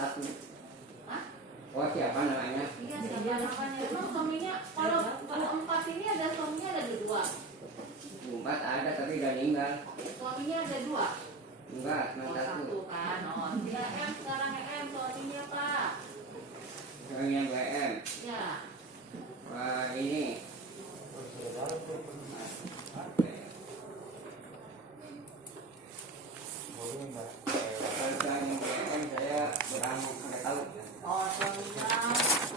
satu. Hah? Oh, siapa namanya? Iya, siapa namanya? Emang suaminya, kalau 4 ini ada suaminya ada 2. 4 ada tapi udah meninggal. Suaminya ada 2. Enggak, cuma Oh, satu. 1 kan. Oh, dia M sekarang suaminya Pak. Yang WM. Ya. Wah, ini. Kalau yang WM saya kurang nggak tahu. Oh, suaminya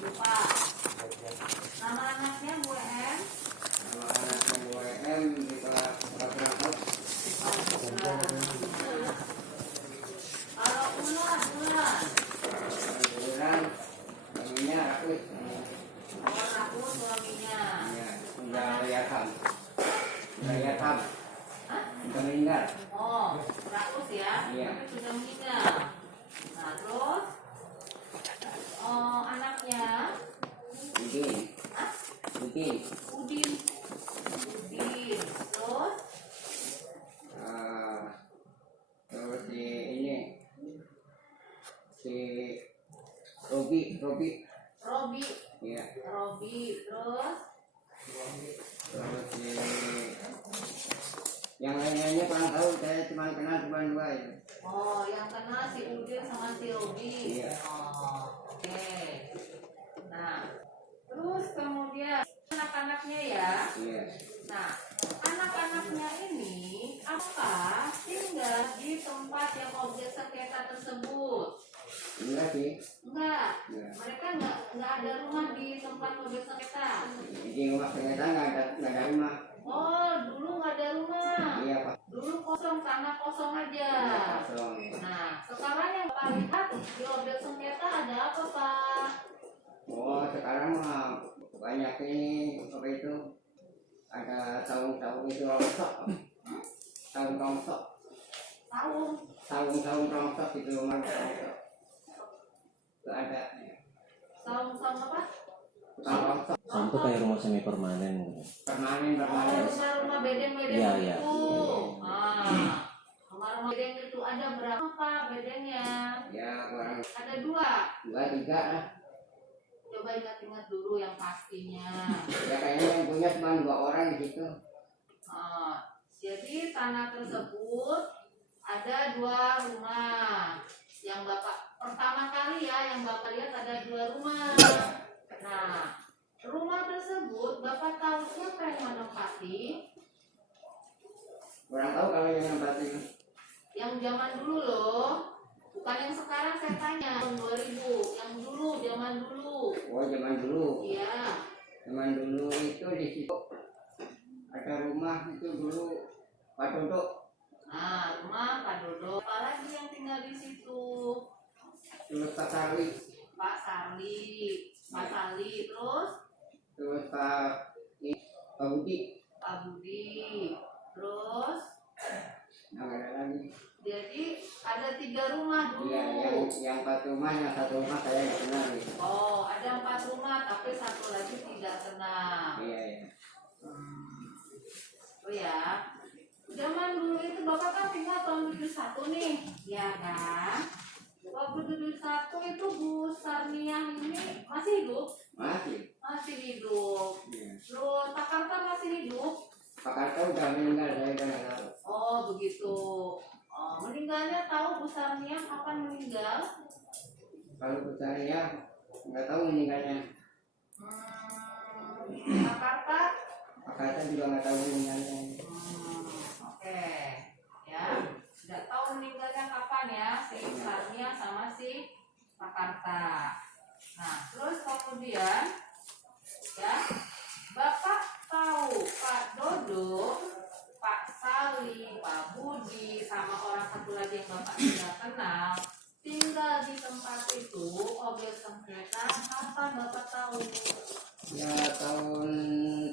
lupa. Nama anaknya Bu M. Kalau anak yang WM juga nggak kurang tahu. Kalau Ulan. Kemudian suaminya Rakus. Oh, aku suaminya. Ya, udah yatam. Udah yatam. Hah? Udah meninggal. Oh, Rakus ya? Iya. Tapi sudah meninggal. Nah, terus anaknya Udin. Hah? Udin. Udin. Terus Terus si Robi. Robi. Ya. Terus Terus yang lainnya kurang tahu, saya cuma kenal cuma 2 ya. oh, yang kenal si Udin sama si Robi. Iya. Oh, oke. Nah, terus kemudian anak-anaknya ya. Iya. Nah, anak-anaknya ini apakah tinggal di tempat yang objek sengketa tersebut? Enggak sih. Enggak. Ya. Mereka enggak ada rumah di tempat objek sengketa. Di rumah ternyata nggak ada rumah. Oh, dulu nggak ada rumah. Iya Pak. Dulu kosong, tanah kosong aja. Kosong. Nah, sekarang yang Pak lihat di objek sengketa ada apa Pak? Oh, sekarang mah banyak ini apa itu? Ada saung-saung itu rongsok. Saung rongsok. Saung rongsok itu rumah rongsok. Itu ada. Saung apa? Saung rongsok. Saung itu kayak rumah semi permanen gitu. Permanen. Rumah bedeng-bedeng Iya, itu. iya. Rumah bedeng itu ada berapa Pak bedengnya? Ya orang Ada 2. 2, 3 lah. Coba ingat-ingat dulu yang pastinya. Ya kayaknya yang punya cuma 2 orang di situ. Jadi tanah tersebut ada 2 rumah. Yang Bapak pertama kali ya, yang Bapak lihat ada 2 rumah. Nah, rumah tersebut Bapak tahu siapa yang menempati? Kurang tahu kalau yang tempati. Yang zaman dulu loh, bukan yang sekarang saya tanya. Tahun 2000, yang dulu, zaman dulu. Oh, zaman dulu. Iya. Zaman dulu itu di situ ada rumah itu dulu Pak Dodo. Nah, rumah Pak Dodo. Apalagi yang tinggal di situ? Terus Pak Sarli. Pak Sali, terus Pak Budi. Terus Nah, ada lagi. jadi ada 3 rumah dulu. Iya, yang 4 rumah, yang 1 rumah saya nggak kenal. Oh, ada 4 rumah tapi 1 lagi tidak kenal. Iya. Oh ya, zaman dulu itu Bapak kan tinggal tahun 71 nih, ya kan? Waktu 71 itu Bu Sarniah ini masih hidup? Masih hidup. Iya. Terus Pak Karta masih hidup? Pak Karta udah meninggal, saya udah nggak tahu. Oh begitu. Oh, meninggalnya tahu Bu Sarniah kapan meninggal? Kalau saya nggak tahu meninggalnya. Pak Karta? Pak Karta juga nggak tahu meninggalnya. Oke. Ya, nggak tahu meninggalnya kapan ya si Sarniah sama si Pak Karta. Nah, terus kemudian ya, Bapak tahu Pak Dodo, Pak Sali, Pak Budi, sama orang satu lagi yang Bapak tidak kenal tinggal di tempat itu objek sengketa kapan Bapak tahu? Ya tahun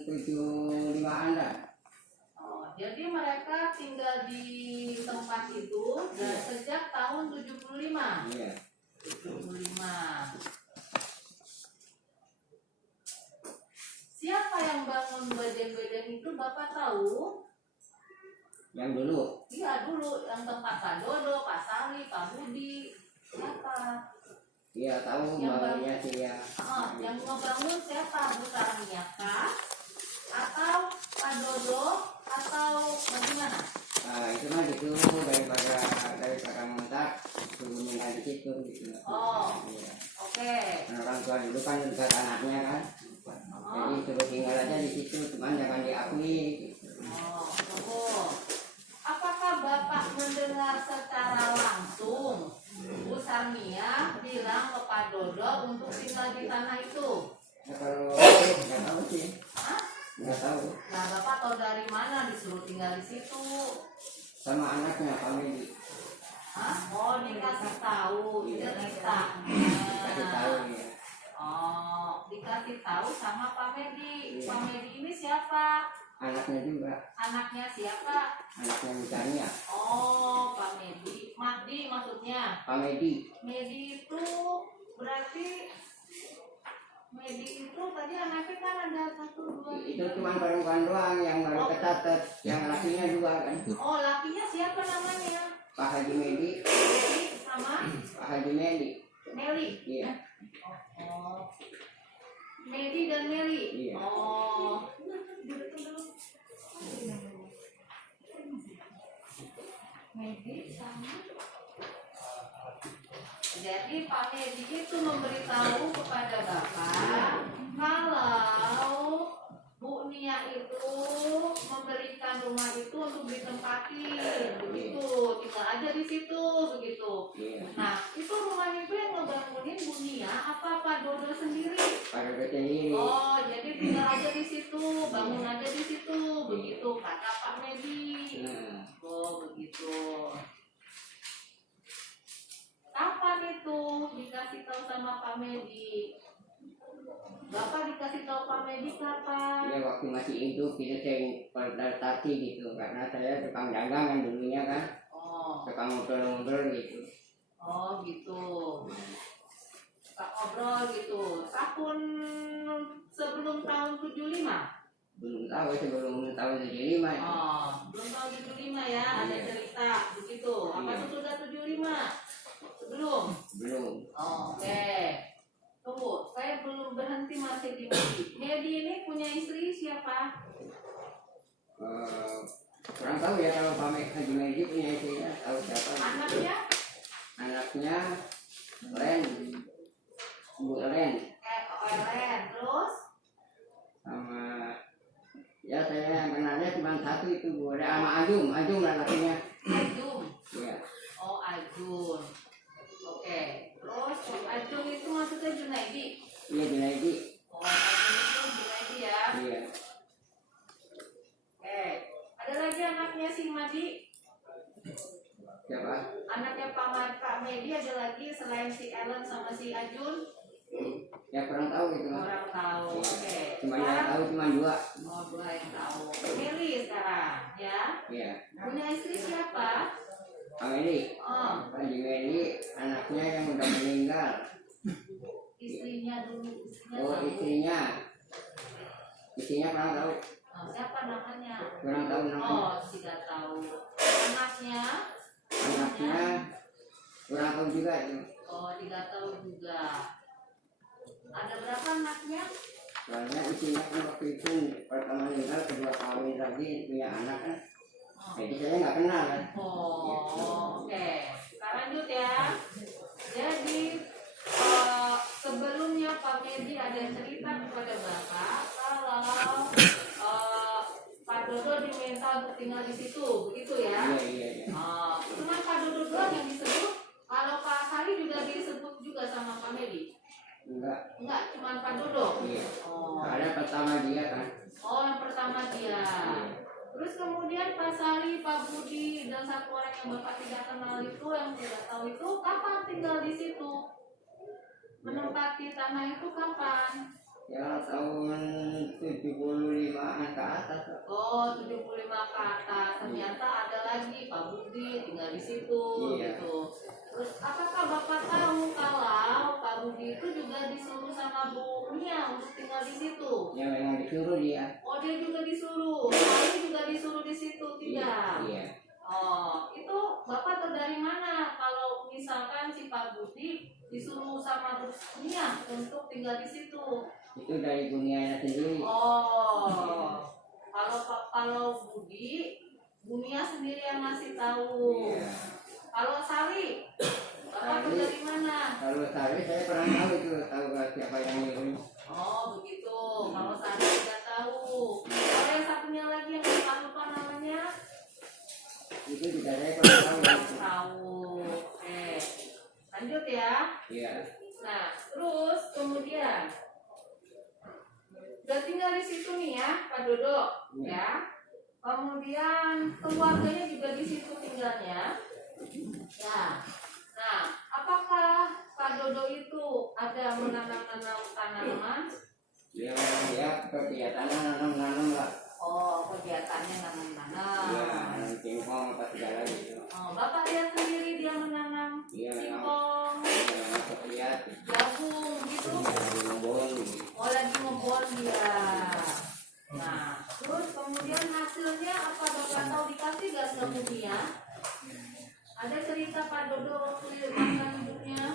75-an lah. Oh, jadi mereka tinggal di tempat itu dan sejak tahun 75. Iya. 75. Siapa yang bangun bedeng-bedeng itu Bapak tahu? Yang dulu. Iya dulu, yang tempat Pak Dodo, Pak Sali, Pak Budi. Siapa? Iya tahu Yang bangunnya sih ya. Yang ngebangun siapa? Bu Sarmia kah? Atau Pak Dodo? Atau bagaimana? Itu mah disuruh dari kakak montak suruh tinggal di situ gitu. Oh, Iya. oke. Karena orang tua dulu kan dekat anaknya kan. Jadi suruh tinggal aja di situ, cuman jangan diakui. Gitu. Oh, tunggu. Apakah Bapak mendengar secara langsung Bu Sarmia bilang ke Pak Dodo untuk tinggal di tanah itu? Ya kalau nggak tahu sih, Hah? nggak tahu. Nah, Bapak tahu dari mana disuruh tinggal di situ? Sama anaknya family Hah? Oh, dikasih tahu, cerita. kasih tahu ya. Oh, dikasih tahu sama Pak Medi. Pak Medi ini siapa? Anaknya juga, Anaknya siapa? anaknya misalnya Oh, Pak Medi. Mahdi maksudnya. Pak Medi. Medi itu berarti Medi itu tadi anaknya kan ada 1, 2, Itu 3. cuma perempuan doang yang baru kecatat, yang lakinya juga kan. Oh, lakinya siapa namanya? Pak Haji Medi, Medi sama Pak Haji Medi. Meli. Iya, Oh. Medi dan Meli. Iya. Oh. Medi sama. Jadi Pak Medi itu memberitahu kepada Bapak kalau Bu Nia itu memberikan rumah itu untuk ditempati, begitu, tinggal aja di situ, begitu. iya. Nah, itu rumah itu yang ngebangunin Bu Nia apa Pak Dodo sendiri? Pada sendiri. Oh, jadi tinggal aja di situ, bangun aja di situ, begitu kata Pak Medi. Nah, Oh, begitu. Kapan itu dikasih tahu sama Pak Medi? Bapak dikasih tahu Pak Medi kapan? ya waktu masih hidup itu saya berdasarkan gitu, karena saya tukang dagang kan dulunya kan, Oh, tukang ngobrol-ngobrol gitu. oh gitu. Pak ngobrol gitu. Tahun sebelum tahun 75? Belum tahu sebelum tahun 75 itu. Oh, belum tahun 75 ya, ada cerita begitu. Apa Iya. sudah 75? Sebelum? Belum. Oh, oke. Tunggu, saya belum berhenti masih di Medi. Medi ini punya istri siapa? Kurang tahu ya kalau Pak Haji Medi punya istrinya, tahu siapa? Anaknya? Anaknya Len, Bu Len, Ellen. Terus? sama ya saya yang kenalnya cuma satu itu Bu, ada sama Ajum lah lakinya. Ajun. Ya, Oh, Ajun. Oke. Terus Ajun itu maksudnya Junaidi? iya Junaidi. Oh, Ajun itu Junaidi ya. Iya, Oke. Ada lagi anaknya si Madi? siapa? Anaknya Pak Medi ada lagi selain si Ellen sama si Ajun? Ya kurang tahu gitu mas. Orang tahu. Oke. Cuma yang Sekarang tahu cuma dua. oh, 2 yang tahu. Meli sekarang, ya. Iya, Punya istri siapa? Pak Medi. Oh, Pak Haji Medi anaknya yang udah meninggal. istrinya dulu. Istrinya Oh tahu. istrinya kurang tahu. Oh, siapa namanya? Kurang tahu namanya. Oh, tidak tahu. Anaknya? Anaknya kurang tahu juga itu. Oh, tidak tahu juga. Ada berapa anaknya? Soalnya istrinya kan waktu itu pertama meninggal, kedua kawin lagi punya anak kan. Oh. Jadi saya nggak kenal kan. Oh, oke. Sekarang lanjut ya. Jadi sebelumnya Pak Medi ada cerita kepada Bapak kalau Pak Dodo diminta untuk tinggal di situ, begitu ya? Iya. Cuma Pak Dodo doang yang disebut. Kalau Pak Sari juga disebut juga sama Pak Medi? Enggak, cuma Pak Dodo. Iya. Oh. Ada pertama dia kan. Oh, yang pertama dia. Terus kemudian Pak Sari, Pak Budi, dan satu orang yang Bapak tidak kenal itu, yang tidak tahu itu, kapan tinggal di situ? Menempati tanah itu kapan? Ya tahun 75-an ke atas. Oh, 75 ke atas. Ternyata ada lagi Pak Budi tinggal di situ, Iya. gitu. Terus apakah Bapak tahu kalau Pak Budi itu juga disuruh sama Bu Nia untuk tinggal di situ? Ya memang disuruh dia. Oh, dia juga disuruh. Sari juga disuruh di situ, tidak? Iya. Oh, itu Bapak tahu dari mana kalau misalkan si Pak Budi disuruh sama niat untuk tinggal di situ? Itu dari Bunianya sendiri. Oh, kalau Budi, Bunia sendiri yang ngasih tahu. Iya. Kalau Sari, Bapak tahu Sari. dari mana? Kalau Sari saya pernah tahu itu, tahu siapa yang ngirim. Oh, begitu. Kalau Sari tidak tahu. Kalau yang satunya lagi yang Bapak lupa namanya? Itu juga saya pernah tahu. Tahu. Oke. Lanjut ya. Iya. Nah, terus kemudian udah tinggal di situ nih ya, Pak Dodo, ya. Kemudian keluarganya juga di situ tinggalnya. Ya. Nah, apakah Pak Dodo itu ada menanam-nanam tanaman? Dia kegiatannya nanam-nanam lah. Oh, kegiatannya nanam-nanam. Iya, nanam singkong apa segala gitu. Oh, Bapak lihat sendiri dia menanam Iya, singkong, Bapak lihat. jagung gitu. Dari Lombok. Oh, lagi ngebon dia. Nah, terus kemudian hasilnya apa Bapak tahu dikasih gak semuanya? Ada cerita Pak Dodo waktu makan hidupnya?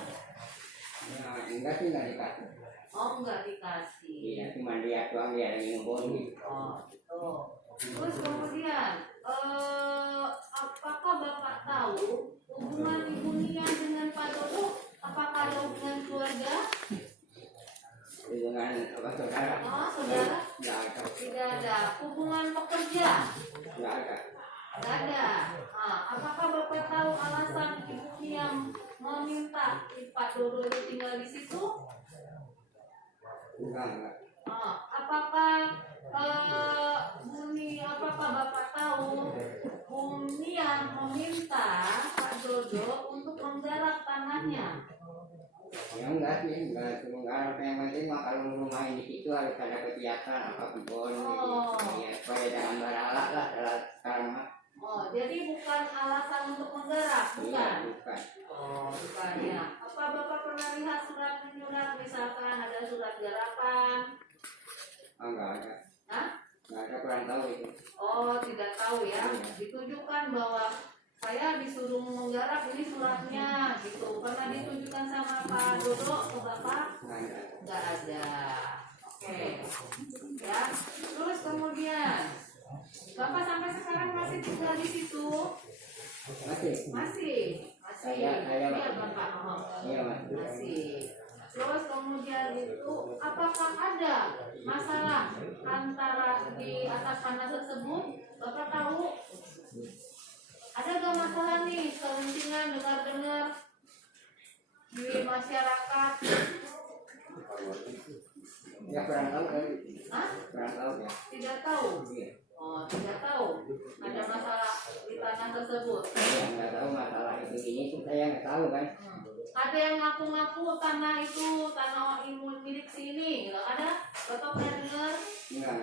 Ya, enggak sih, enggak dikasih. Oh, enggak dikasih. Iya, cuma lihat doang dia lagi Lombok gitu. Oh, gitu. Terus kemudian, apakah Bapak tahu hubungan Ibu Nia dengan Pak Dodo? Apakah ada hubungan keluarga? Hubungan apa saudara? Oh, saudara? Enggak ada. Tidak ada. Hubungan pekerja? Enggak ada. Tidak ada. Nah, apakah Bapak tahu alasan Ibu Nia meminta Pak Dodo itu tinggal di situ? Enggak. Apakah apakah Bapak tahu Bumi yang meminta Pak Dodo untuk menggarap tanahnya? Ya enggak sih, enggak cuma garap, yang penting mah kalau rumah di situ harus ada kegiatan apa kebun gitu. Ya, supaya jangan baralak lah sekarang mah. Oh, jadi bukan alasan untuk menggarap, Iya, bukan? bukan. Oh, bukan ya. Apa Bapak pernah lihat surat-menyurat, misalkan ada surat garapan? Oh, enggak ada. Hah? Enggak ada, kurang tahu itu. Oh, tidak tahu ya. Ditunjukkan bahwa saya disuruh menggarap ini suratnya gitu. Pernah ditunjukkan sama Pak Dodo ke Bapak? Enggak ada. Enggak ada. Oke. Ya. Terus kemudian Bapak sampai sekarang masih tinggal di situ? Masih. Masih. Saya Iya, masih. Bapak. Oh. Iya, masih. Masih. Terus kemudian itu apakah ada masalah antara di atas tanah tersebut? Bapak tahu? Ada gak masalah nih kepentingan dengar-dengar di masyarakat? Ya kurang tahu kali. Hah? Kurang tahu ya. Tidak tahu? Iya. Oh, tidak tahu. Ada masalah di tanah tersebut. Saya nggak tahu masalah itu ini tuh saya nggak tahu kan. Ada yang ngaku-ngaku tanah itu tanah imun milik sini, gitu. Ada? Bapak pernah dengar? Enggak.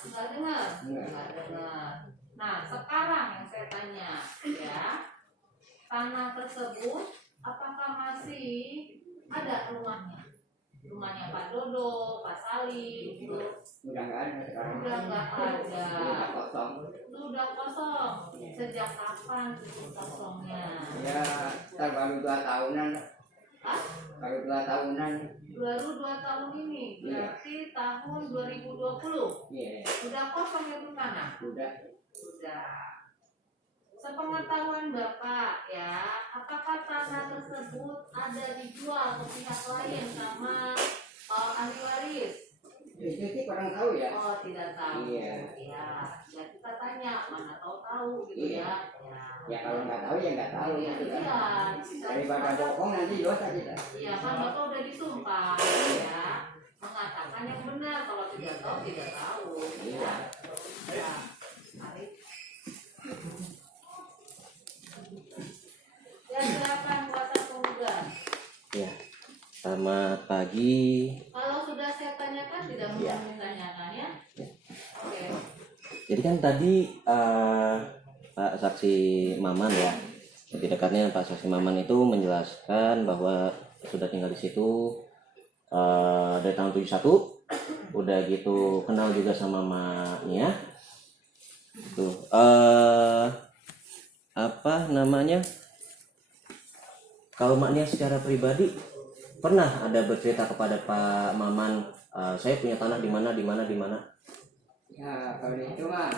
Enggak dengar? Enggak dengar. Nah, sekarang yang saya tanya, ya, tanah tersebut apakah masih ada rumahnya? Rumahnya Pak Dodo, Pak Sali, gitu. Udah nggak ada sekarang. Udah nggak ada. Udah kosong. Sudah kosong. Sejak kapan itu kosongnya? Ya, baru 2 tahunan. Hah? Baru 2 tahunan. Baru 2 tahun ini, berarti tahun 2020. Iya. Udah kosong itu tanah? Udah. Sudah. Sepengetahuan Bapak ya, apakah tanah tersebut ada dijual ke pihak lain sama ahli waris? Itu sih kurang tahu ya. Oh, tidak tahu. Iya. Ya, ya kita tanya, mana tahu gitu Iya. ya. Ya kalau nggak tahu ya nggak tahu Iya, gitu kan. iya. Daripada bohong nanti dosa kita. Iya kan Bapak udah disumpah ya, mengatakan yang benar, kalau tidak tahu tidak tahu. Iya. Ya. Mari. Ya, silakan kuasa pemuda. Ya, selamat pagi. Kalau sudah saya tanyakan tidak perlu ditanyakan ya. Oke. Jadi kan tadi Pak Saksi Maman ya, lebih dekatnya Pak Saksi Maman itu menjelaskan bahwa sudah tinggal di situ dari tahun 71, udah gitu kenal juga sama maknya. Tuh, apa namanya? Kalau maknya secara pribadi pernah ada bercerita kepada Pak Maman, saya punya tanah di mana, di mana, di mana? Ya kalau itu mah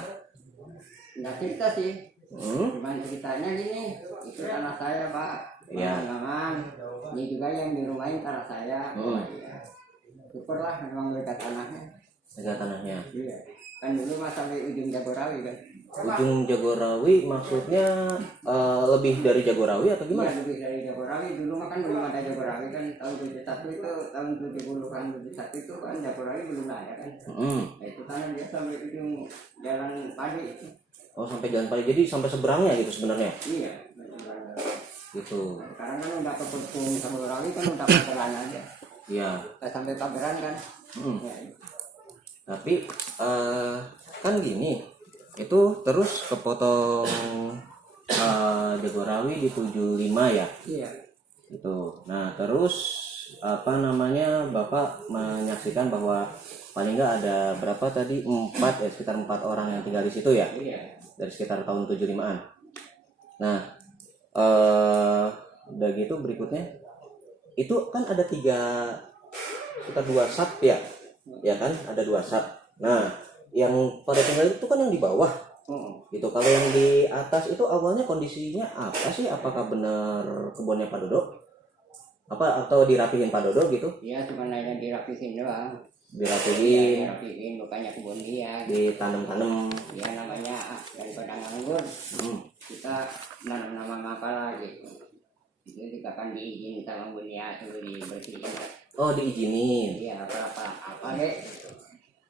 nggak cerita sih. Cuman ceritanya gini, itu tanah saya Pak. Iya. Memang ini juga yang di rumah ini tanah saya. Ya. Syukurlah memang dekat tanahnya. Dekat tanahnya. Iya. Kan dulu mah sampai ujung Jagorawi kan. Ujung Jagorawi maksudnya lebih dari Jagorawi atau gimana? Iya, lebih dari Jagorawi. Dulu mah kan belum ada Jagorawi kan, tahun 71 itu, tahun 70-an 71 itu kan Jagorawi belum ada kan. Nah, itu tanah dia sampai ujung jalan Padi itu. Oh, sampai jalan Padi, jadi sampai seberangnya gitu sebenarnya? Iya. Gitu. Sekarang kan udah ke Purkung Jagorawi kan udah pageran aja. Iya. Udah sampai pageran kan. Ya, Tapi kan gini, itu terus kepotong Jagorawi di 75 ya. iya. Gitu. Nah terus apa namanya, Bapak menyaksikan bahwa paling nggak ada berapa tadi, 4 ya, sekitar 4 orang yang tinggal di situ ya, Iya. dari sekitar tahun 75-an. Nah udah gitu berikutnya itu kan ada 3 sekitar 2 sat ya kan, ada 2 sat. Nah yang pada tinggal itu kan yang di bawah gitu. Kalau yang di atas itu awalnya kondisinya apa sih? Apakah benar kebunnya Pak Dodo? Apa atau dirapihin Pak Dodo gitu? Iya, cuma hanya dirapihin doang. Dirapihin, Dirapihin, bukannya kebun dia. ditanam-tanam. Ya namanya daripada nganggur, kita nanam apa lagi. Itu juga kan diizin sama Bunia suruh dibersihin. Oh, diizinin. Iya, apa deh.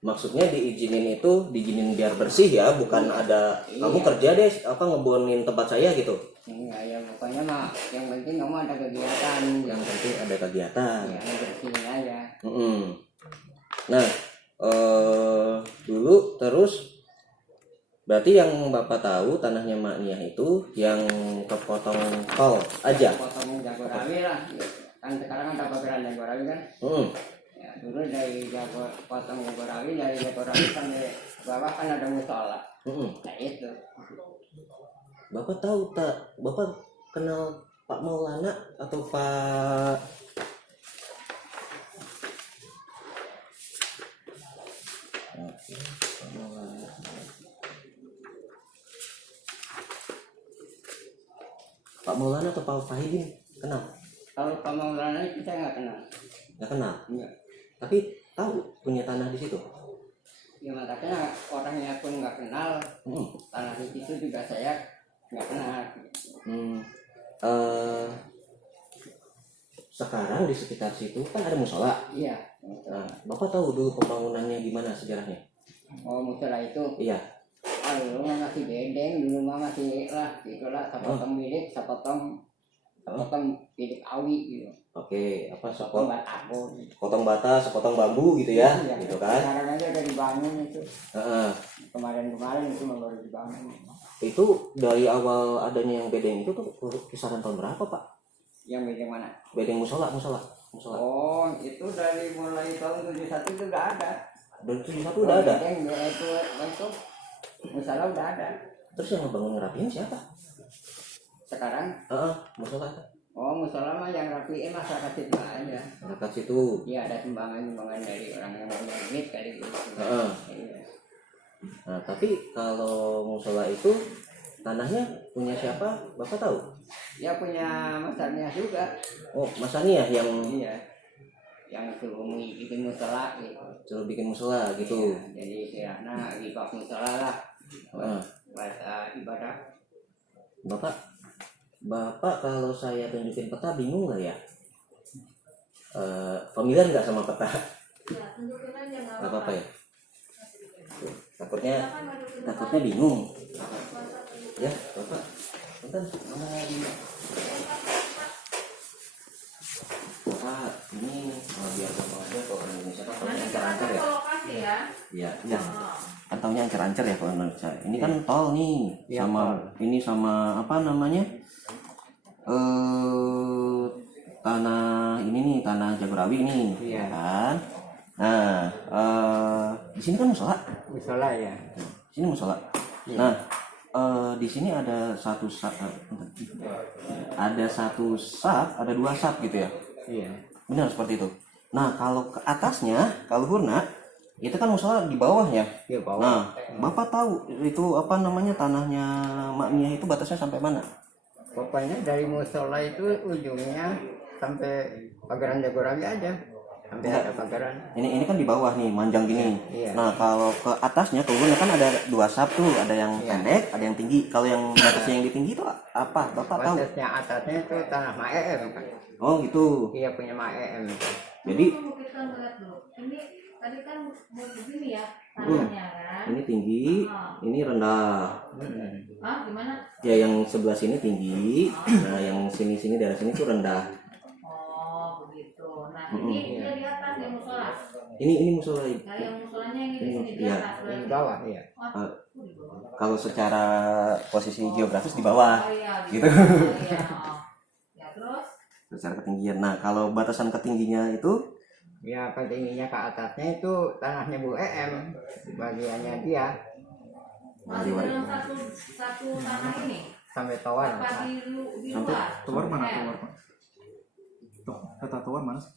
Maksudnya diizinin itu diizinin biar bersih ya, bukan ada kamu kerja deh apa ngebonin tempat saya gitu. Enggak ya, pokoknya mah yang penting kamu ada kegiatan. Yang penting ada kegiatan. Ya, bersihin aja. Nah, dulu terus berarti yang Bapak tahu tanahnya Mak Niah itu yang kepotong tol aja. Potong Jagorawi lah. Kan sekarang ada paberan Jagorawi kan. Ya, dulu dari potong Jagorawi, dari Jagorawi sampai bawah kan ada musola. Nah itu. Bapak tahu tak? Bapak kenal Pak Maulana atau Pak Maulana atau Pak Fahidin? Kenal? Kalau Pak Maulana itu saya nggak kenal. Nggak kenal? Enggak. Tapi tahu punya tanah di situ? Ya makanya orangnya pun nggak kenal. Tanah di situ juga saya nggak kenal. Sekarang di sekitar situ kan ada musola. Iya. Nah, Bapak tahu dulu pembangunannya gimana sejarahnya? Oh musola itu. Iya. Dulu mah masih bedeng, dulu mah masih lah gitulah, sepotong bilik, sepotong bilik awi gitu. Oke, apa Sepotong batako. potong bata, sepotong bambu gitu ya, Iya, gitu kan? sekarang aja udah dibangun itu. Kemarin itu mah baru dibangun. Itu dari awal adanya yang bedeng itu tuh kisaran tahun berapa Pak? Yang bedeng mana? Bedeng musola. Oh, itu dari mulai tahun 71 itu udah ada. Dari 71 udah ada? Bedeng itu musola udah ada. Terus yang ngebangun ngerapiin siapa? Sekarang? Musola itu. Oh, musola mah yang rapiin masyarakat situ aja. Masyarakat situ. Iya, ada sumbangan dari orang yang punya duit kali gitu. Iya. Nah, tapi kalau musola itu tanahnya punya siapa? Bapak tahu? Ya punya masarnya juga. Oh, Mas Ania yang Iya. Yang suruh bikin musola gitu. suruh bikin musola gitu. Iya, jadi istilahnya ibak musola lah. Bahasa ibadah. Bapak kalau saya tunjukin peta bingung nggak ya? Familiar nggak sama peta? Ya, tunjukin aja nggak Nggak apa-apa ya? Takutnya bingung. Ya, Bapak. Bentar, mana lagi? Bapak, ini biar Bapak aja kalau Indonesia kan taunya ancar-ancar ya. Lokasi ya. Iya. Kan taunya ancar-ancar ya kalau Indonesia. Ini kan tol nih, sama ini sama apa namanya? Tanah ini nih, tanah Jagorawi nih, ya kan? Nah, di sini kan musola. Musola ya. Sini musola. Nah, di sini ada satu sat, ada 2 sat gitu ya. Iya. Benar seperti itu. Nah, kalau ke atasnya, kalau luhurna, itu kan musola di bawahnya. Di bawah. Nah, Bapak tahu itu apa namanya tanahnya Mak Mia itu batasnya sampai mana? Pokoknya dari musola itu ujungnya sampai pagaran Jagorawi aja. Sampai ada pagaran. Ini kan di bawah nih, manjang gini. Iya. Nah, kalau ke atasnya, ke luhurnya kan ada 2 sap tuh, ada yang pendek, ada yang tinggi. Kalau yang batasnya yang di tinggi itu apa? Bapak tahu? Batasnya atasnya itu tanah Maem kan. Oh, gitu. Iya punya Maem. Jadi kita ngeliat dulu. Ini tadi kan mau begini ya tanahnya kan. ini tinggi, ini rendah. Ah, gimana? Ya, yang sebelah sini tinggi, nah yang sini daerah sini tuh rendah. Oh, begitu. Nah, ini dia di atas nih musola. Ini musola. Nah, yang musolanya ini di sini di Iya. atas. Di bawah iya. Di bawah. Kalau secara posisi geografis di bawah, Oh iya, gitu. Oh, iya. Oh. Ya, terus? Secara ketinggian. Nah, kalau batasan ketingginya itu, Ya ketingginya ke atasnya itu tanahnya Bu Em. Bagiannya dia Masih dalam satu tanah ini. sampai tower. Apa di Sampai luar? tower mana Eh, tower Pak? Tuh, kata tower mana sih?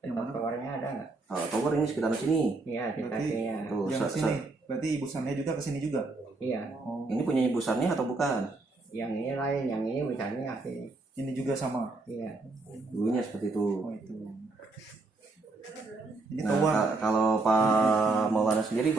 Yang mana? Towernya ada nggak? tower ini sekitar sini. Iya di Berarti- kakinya. Tuh, Yang sini. Berarti ibu Sannya juga ke sini juga. Iya. Oh, ini punya ibu Sannya atau bukan? Yang ini lain, yang ini misalnya asli. ini juga sama. Iya. Dulunya seperti itu. Oh, itu. Ini Nah, tower. kalau Pak Maulana sendiri